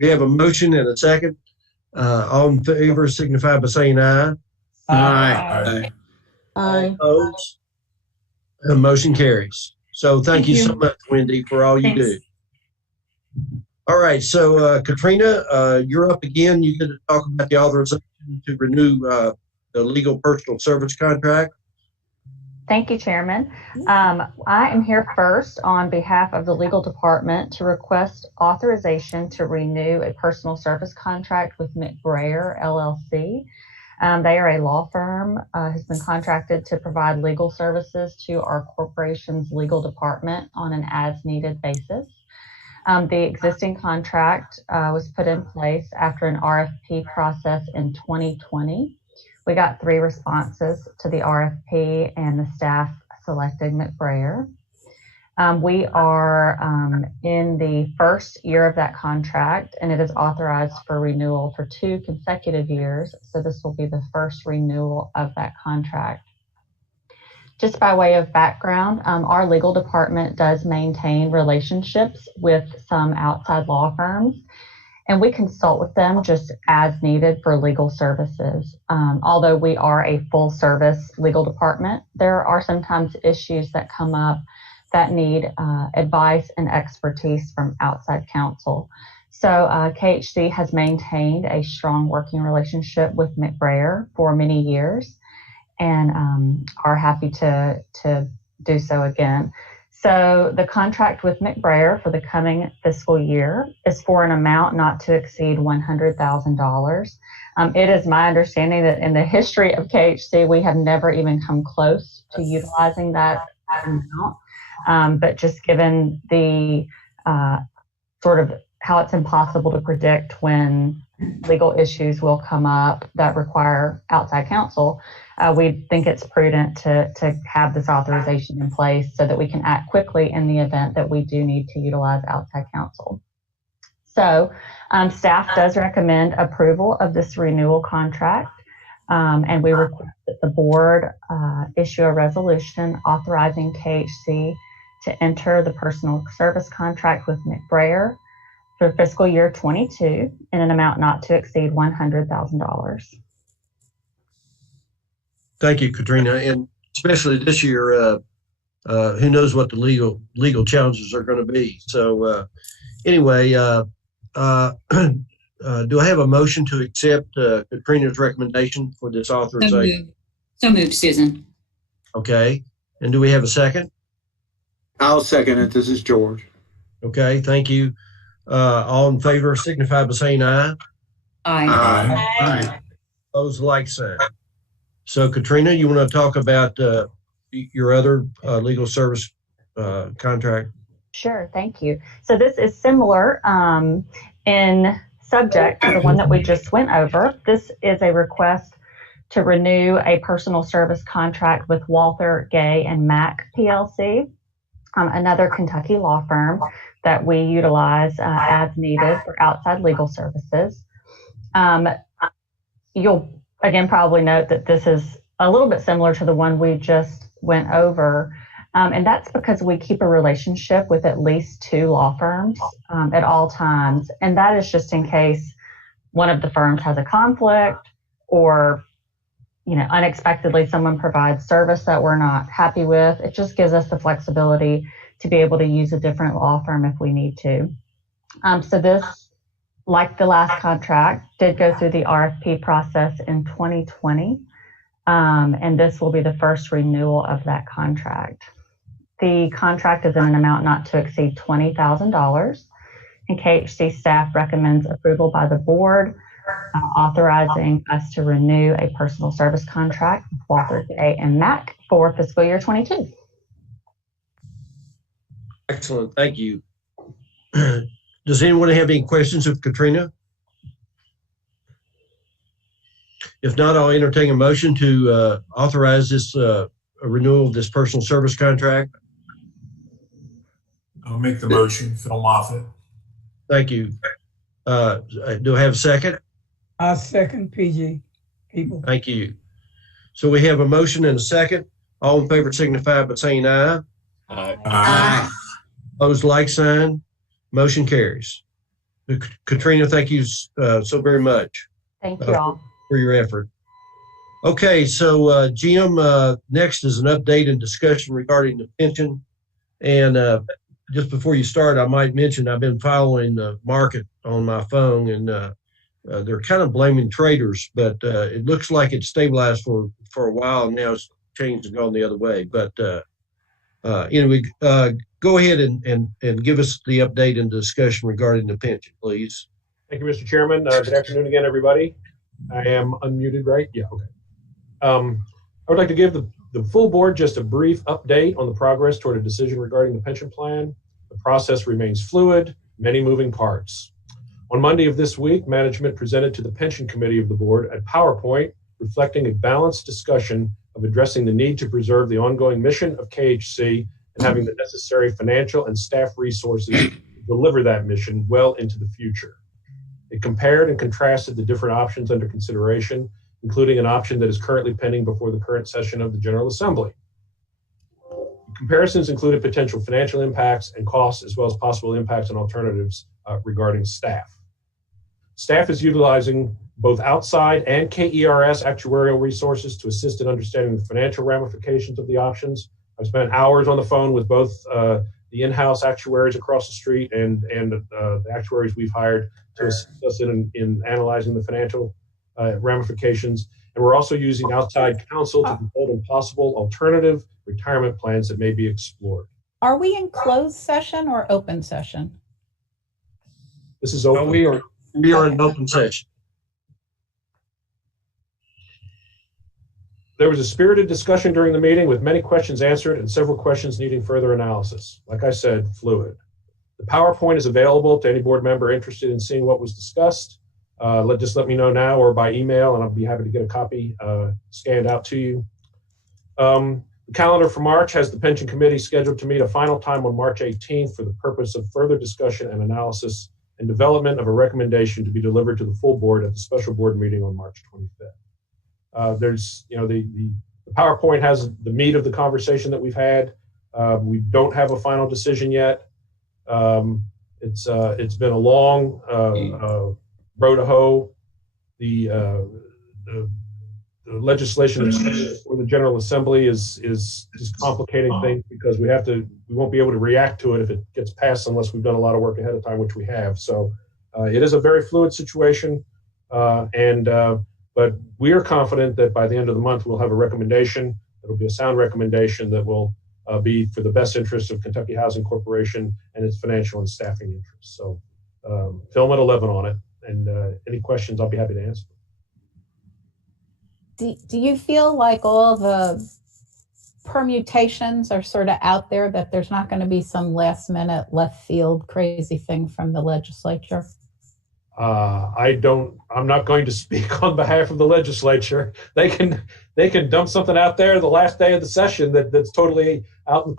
we have a motion and a second. All in favor signify by saying aye. Aye. Aye. Opposed? The motion carries. So thank you so much, Wendy, for all you do. All right, so Katrina, you're up again. You get to talk about the authorization to renew the legal personal service contract. Thank you, Chairman. I am here first on behalf of the legal department to request authorization to renew a personal service contract with Mick, Brayer, LLC. They are a law firm who's been contracted to provide legal services to our corporation's legal department on an as-needed basis. The existing contract was put in place after an RFP process in 2020. We got 3 responses to the RFP, and the staff selected Mick, Brayer. We are in the first year of that contract, and it is authorized for renewal for 2 consecutive years. So this will be the first renewal of that contract. Just by way of background, our legal department does maintain relationships with some outside law firms, and we consult with them just as needed for legal services. Although we are a full service legal department, there are sometimes issues that come up that need advice and expertise from outside counsel. So KHC has maintained a strong working relationship with Mick, Brayer for many years, and are happy to do so again. So the contract with Mick, Brayer for the coming fiscal year is for an amount not to exceed $100,000. It is my understanding that in the history of KHC, we have never even come close to utilizing that amount. But just given the sort of how it's impossible to predict when legal issues will come up that require outside counsel, we think it's prudent to have this authorization in place so that we can act quickly in the event that we do need to utilize outside counsel. So staff does recommend approval of this renewal contract, and we request that the board issue a resolution authorizing KHC to enter the personal service contract with Mick, Brayer for fiscal year 22 in an amount not to exceed $100,000. Thank you, Katrina, and especially this year, who knows what the legal challenges are going to be. So anyway, do I have a motion to accept Katrina's recommendation for this authorization? So moved, Susan. Okay, and do we have a second? I'll second it. This is George. Okay, thank you. All in favor signify by saying aye. Aye. Aye. Opposed, like sign. So, Katrina, you want to talk about your other legal service contract? Sure, thank you. So this is similar in subject to the one that we just went over. This is a request to renew a personal service contract with Walther, Gay, and Mack PLC, another Kentucky law firm that we utilize as needed for outside legal services. You'll again probably note that this is a little bit similar to the one we just went over, and that's because we keep a relationship with at least 2 law firms at all times, and that is just in case one of the firms has a conflict or unexpectedly someone provides service that we're not happy with, it just gives us the flexibility to be able to use a different law firm if we need to. So this, like the last contract, did go through the RFP process in 2020. And this will be the first renewal of that contract. The contract is in an amount not to exceed $20,000. And KHC staff recommends approval by the board, authorizing us to renew a personal service contract with Walther and Mack for fiscal year 22. Excellent. Thank you. Does anyone have any questions of Katrina? If not, I'll entertain a motion to authorize this a renewal of this personal service contract. I'll make the motion, Phil Moffitt. Thank you. Do I have a second? I second PG. People. Thank you. So we have a motion and a second. All in favor signify by saying aye. Aye. Aye. Opposed, like sign. Motion carries. Katrina, thank you so very much. Thank you all for your effort. Okay, so Jim, next is an update and discussion regarding the pension. And just before you start, I might mention I've been following the market on my phone, and they're kind of blaming traders, but it looks like it's stabilized for a while, and now it's changed and gone the other way. But anyway, go ahead and give us the update and discussion regarding the pension, please. Thank you, Mr. Chairman. Good afternoon again, everybody. I am unmuted, right? Yeah, okay. I would like to give the full board just a brief update on the progress toward a decision regarding the pension plan. The process remains fluid, many moving parts. On Monday of this week, management presented to the pension committee of the board a PowerPoint reflecting a balanced discussion of addressing the need to preserve the ongoing mission of KHC and having the necessary financial and staff resources to deliver that mission well into the future. It compared and contrasted the different options under consideration, including an option that is currently pending before the current session of the General Assembly. Comparisons included potential financial impacts and costs, as well as possible impacts and alternatives regarding staff. Staff is utilizing both outside and KERS actuarial resources to assist in understanding the financial ramifications of the options. I've spent hours on the phone with both the in-house actuaries across the street and the actuaries we've hired to assist us in analyzing the financial ramifications. And we're also using outside counsel to consult on possible alternative retirement plans that may be explored. Are we in closed session or open session? This is open. No, we are in open session. There was a spirited discussion during the meeting with many questions answered and several questions needing further analysis. Like I said, fluid. The PowerPoint is available to any board member interested in seeing what was discussed. Just let me know now or by email, and I'll be happy to get a copy scanned out to you. The calendar for March has the pension committee scheduled to meet a final time on March 18th for the purpose of further discussion and analysis and development of a recommendation to be delivered to the full board at the special board meeting on March 25th. The PowerPoint has the meat of the conversation that we've had. We don't have a final decision yet. It's been a long road to hoe. The legislation for the General Assembly is just complicating things because we won't be able to react to it if it gets passed unless we've done a lot of work ahead of time, which we have. So it is a very fluid situation, but we are confident that by the end of the month we'll have a recommendation. It'll be a sound recommendation that will be for the best interest of Kentucky Housing Corporation and its financial and staffing interests. So film at 11 on it, and any questions I'll be happy to answer. Do you feel like all the permutations are sort of out there, that there's not going to be some last minute left field crazy thing from the legislature? I'm not going to speak on behalf of the legislature. They can dump something out there the last day of the session that's totally out in the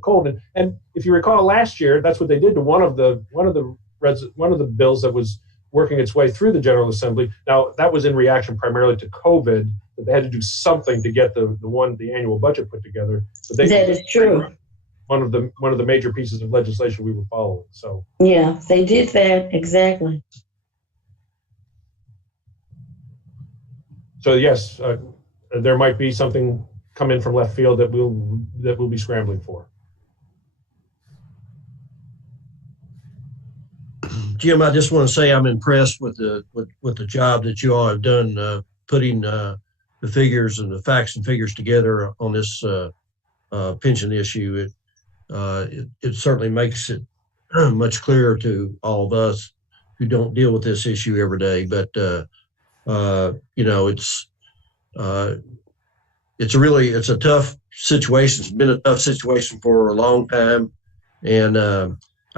cold. And if you recall last year, that's what they did to one of the bills that was working its way through the General Assembly. Now that was in reaction primarily to COVID, that they had to do something to get the annual budget put together. But that is true. One of the major pieces of legislation we were following. So yeah, they did that exactly. So yes, there might be something come in from left field that we'll be scrambling for. Jim, I just want to say I'm impressed with the job that you all have done putting the figures and the facts and figures together on this pension issue. It certainly makes it much clearer to all of us who don't deal with this issue every day. But it's a tough situation. It's been a tough situation for a long time, and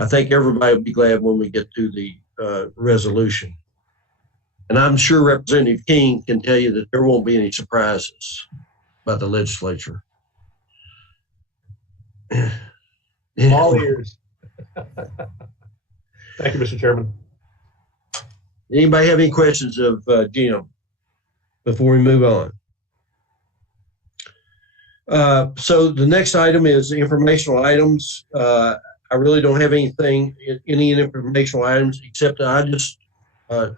I think everybody will be glad when we get to the resolution. And I'm sure Representative King can tell you that there won't be any surprises by the legislature. All ears. Thank you, Mr. Chairman. Anybody have any questions of Jim before we move on? So the next item is informational items. I really don't have any informational items except that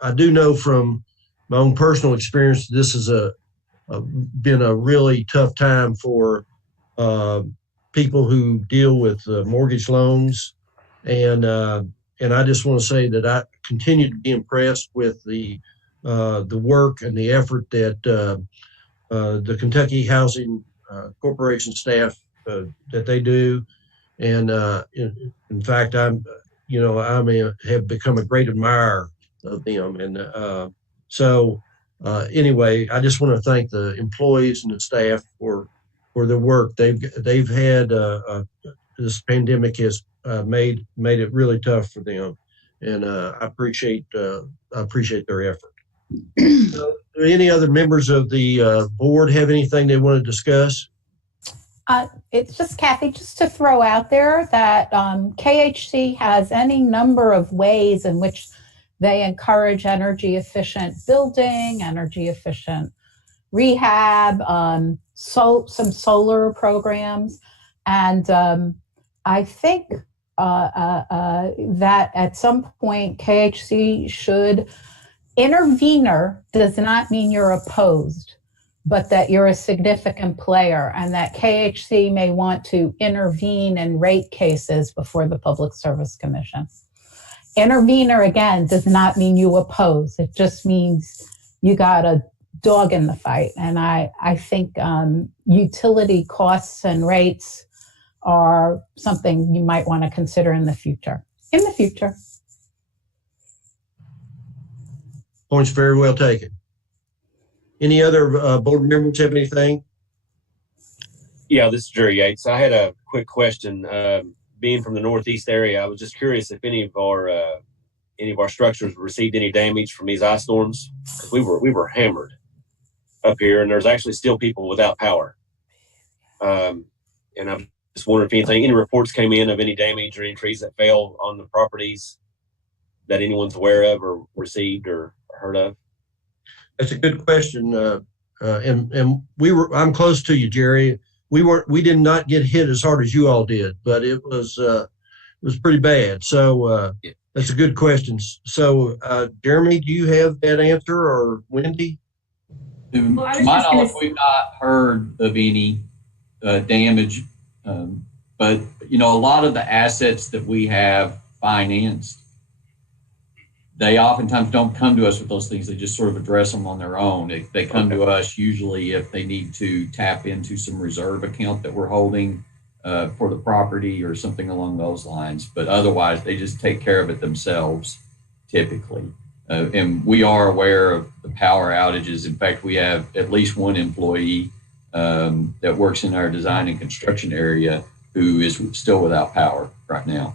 I do know from my own personal experience this has been a really tough time for people who deal with mortgage loans, and I just want to say that I continue to be impressed with the work and the effort that the Kentucky Housing Corporation staff that they do. And in fact, I have become a great admirer of them. And anyway, I just want to thank the employees and the staff for the work they've had. This pandemic has made it really tough for them, and I appreciate their effort. So, do any other members of the board have anything they want to discuss? It's just Kathy, just to throw out there that KHC has any number of ways in which they encourage energy efficient building, energy efficient rehab, some solar programs. And I think that at some point KHC should, intervener does not mean you're opposed, but that you're a significant player, and that KHC may want to intervene in rate cases before the Public Service Commission. Intervener, again, does not mean you oppose. It just means you got a dog in the fight. And I think utility costs and rates are something you might want to consider in the future. Points very well taken. Any other board members have anything? Yeah, this is Jerry Yates. I had a quick question. Being from the Northeast area, I was just curious if any of our structures received any damage from these ice storms. We were hammered up here, and there's actually still people without power. And I'm just wondering if any reports came in of any damage or any trees that fell on the properties that anyone's aware of or received or heard of. That's a good question, and I'm close to you, Jerry. We did not get hit as hard as you all did, but it was pretty bad. So that's a good question. So Jeremy, do you have that answer, or Wendy? To my knowledge, we've not heard of any damage, but a lot of the assets that we have financed, they oftentimes don't come to us with those things. They just sort of address them on their own. They come to us usually if they need to tap into some reserve account that we're holding for the property or something along those lines. But otherwise, they just take care of it themselves, typically. And we are aware of the power outages. In fact, we have at least one employee that works in our design and construction area who is still without power right now.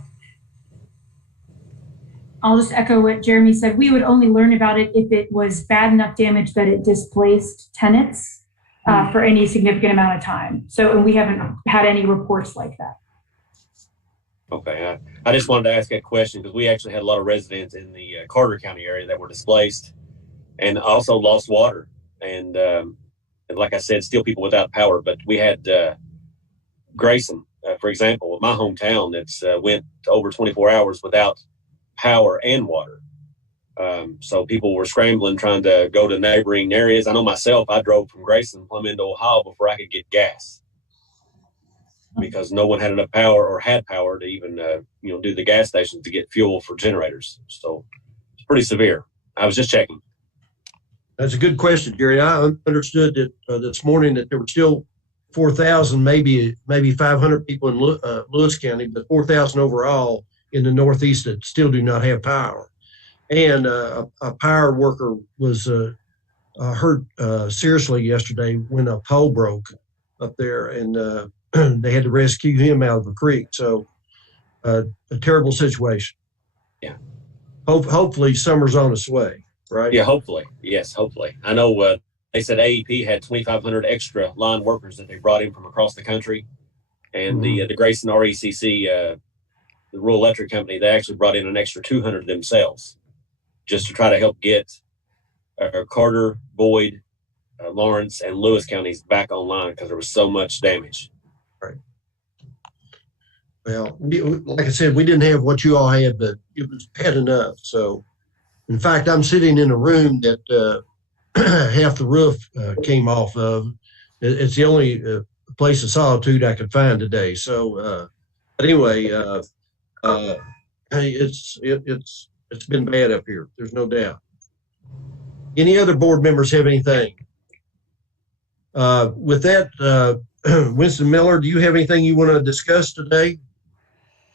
I'll just echo what Jeremy said. We would only learn about it if it was bad enough damage that it displaced tenants for any significant amount of time. And we haven't had any reports like that. Okay, I just wanted to ask that question because we actually had a lot of residents in the Carter County area that were displaced and also lost water. And like I said, still people without power. But we had Grayson, for example, my hometown, that's went over 24 hours without power and water. So people were scrambling, trying to go to neighboring areas. I know myself, I drove from Grayson plumb into Ohio before I could get gas because no one had enough power or had power to even, do the gas stations to get fuel for generators. So it's pretty severe. I was just checking. That's a good question, Jerry. I understood that this morning that there were still 4,000, maybe 500 people in Lewis County, but 4,000 overall in the Northeast that still do not have power. And a power worker was hurt seriously yesterday when a pole broke up there, and they had to rescue him out of the creek. So a terrible situation. Yeah. Hopefully summer's on its way, right? Yeah, hopefully. Yes, hopefully. I know they said AEP had 2,500 extra line workers that they brought in from across the country. And the Grayson RECC, the rural electric company, they actually brought in an extra 200 themselves just to try to help get Carter, Boyd, Lawrence, and Lewis counties back online because there was so much damage. Right. Well, like I said, we didn't have what you all had, but it was bad enough. So, in fact, I'm sitting in a room that half the roof came off of. It's the only place of solitude I could find today. So, but anyway, it's been bad up here. There's no doubt. Any other board members have anything? With that, Winston Miller, do you have anything you want to discuss today?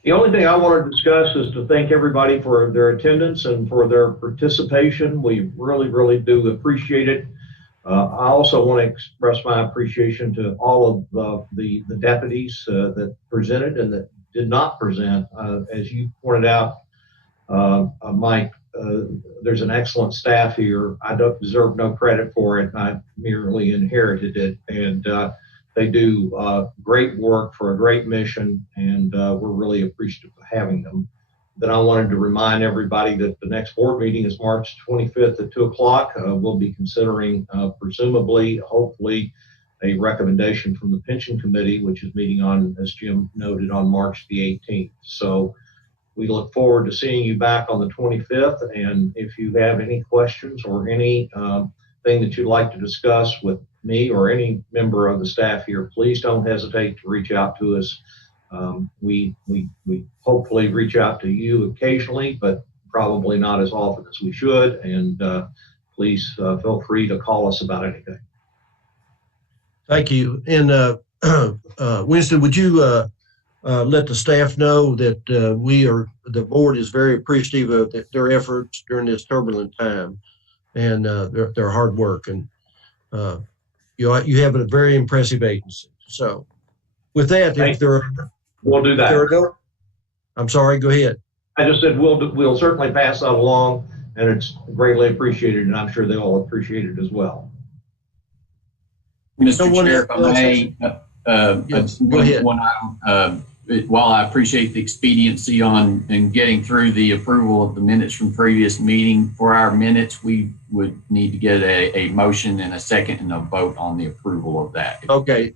The only thing I want to discuss is to thank everybody for their attendance and for their participation. We really, really do appreciate it. I also want to express my appreciation to all of the deputies that presented and that did not present. As you pointed out, Mike, there's an excellent staff here. I don't deserve no credit for it. I merely inherited it. And they do great work for a great mission, and we're really appreciative of having them. Then I wanted to remind everybody that the next board meeting is March 25th at 2 o'clock. We'll be considering, presumably, hopefully, a recommendation from the pension committee, which is meeting on, as Jim noted, on March the 18th. So we look forward to seeing you back on the 25th. And if you have any questions or any thing that you'd like to discuss with me or any member of the staff here, please don't hesitate to reach out to us. We hopefully reach out to you occasionally, but probably not as often as we should. And please feel free to call us about anything. Thank you. And Winston, would you let the staff know that the board is very appreciative of their efforts during this turbulent time and their hard work. And you have a very impressive agency. So with that, we'll do that. I'm sorry, go ahead. I just said we'll certainly pass that along, and it's greatly appreciated, and I'm sure they all appreciate it as well. Mr. Chair, if I may, yes, go ahead. While I appreciate the expediency in getting through the approval of the minutes from previous meeting, for our minutes, we would need to get a motion and a second and a vote on the approval of that. Okay.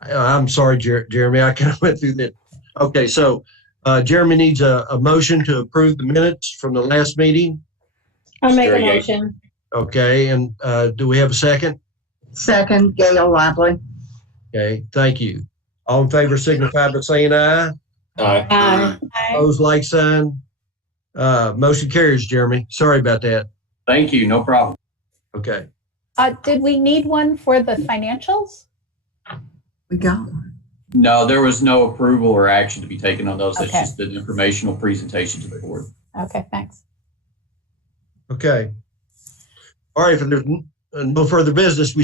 I'm sorry, Jeremy. I kind of went through that. Okay, so Jeremy needs a motion to approve the minutes from the last meeting. I'll make a motion. Okay, and do we have a second? Second, Gail Lively. Okay, thank you. All in favor signify by saying aye. Aye. Aye. Opposed, like sign. Motion carries, Jeremy. Sorry about that. Thank you. No problem. Okay. Did we need one for the financials? We got one. No, there was no approval or action to be taken on those. It's Okay. just an informational presentation to the board. Okay, thanks. Okay. All right, if there's no further business, we